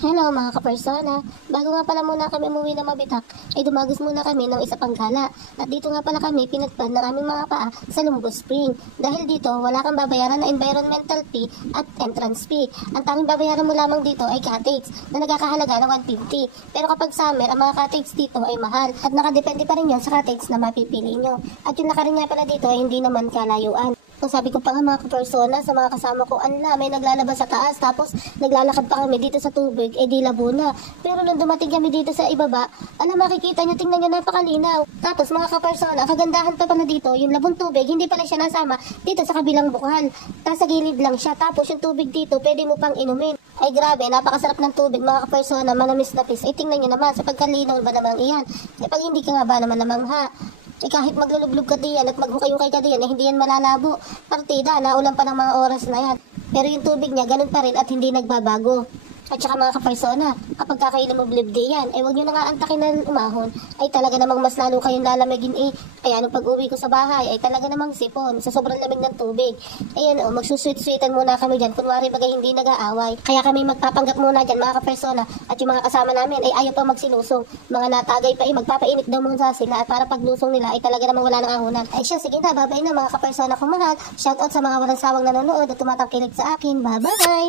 Hello mga kapersona, bago nga pala muna kami umuwi na Mabitak, ay dumagos muna kami ng isa pang gala. At dito nga pala kami pinatpad ng aming mga paa sa Lumbo Spring. Dahil dito wala kang babayaran na environmental fee at entrance fee. Ang tanging babayaran mo lamang dito ay cottage na nagkakahalaga ng 150. Pero kapag summer, ang mga cottage dito ay mahal at nakadepende pa rin yan sa cottage na mapipili nyo. At yung nakarin nga pala dito ay hindi naman kalayuan. So sabi ko pa nga mga kapersona sa mga kasama ko, may naglalabas sa taas tapos naglalakad pa kami dito sa tubig, di labo na. Pero nung dumating kami dito sa ibaba, makikita nyo, tingnan nyo, napakalinaw. Tapos mga kapersona, kagandahan pa pala dito, yung labong tubig, hindi pala siya nasama dito sa kabilang bukal. Tapos sa gilid lang siya, tapos yung tubig dito, pwede mo pang inumin. Ay grabe, napakasarap ng tubig mga kapersona, manamis-napis. Tingnan nyo naman, sa pagkalinaw ba namang iyan? Pag hindi ka nga ba naman namangha? Kahit maglulublog ka diyan at maghukay-hukay ka diyan, hindi yan malalabo. Partida, naulan pa ng mga oras na yan. Pero yung tubig niya, ganun pa rin at hindi nagbabago. At saka mga kapersona, kapag kakayo lumublob diyan, huwag nyo na nga antakin na umahon, ay talaga namang mas lalo kayong lalamigin Kaya nung pag-uwi ko sa bahay, ay talaga namang sipon sa sobrang lamig ng tubig. Ayan magsusweet-sweetan muna kami dyan, kunwari bagay hindi nag-aaway. Kaya kami magpapanggap muna dyan mga kapersona, at yung mga kasama namin ay ayaw pa magsilusong. Mga natagay pa magpapainit daw muna sila, at para paglusong nila ay talaga namang wala nang ahunan. Ay siya, sige na, babay na mga kapersona kong mahal. Shoutout sa mga walang sawang nanonood at tumatangkilik sa akin. Bye-bye!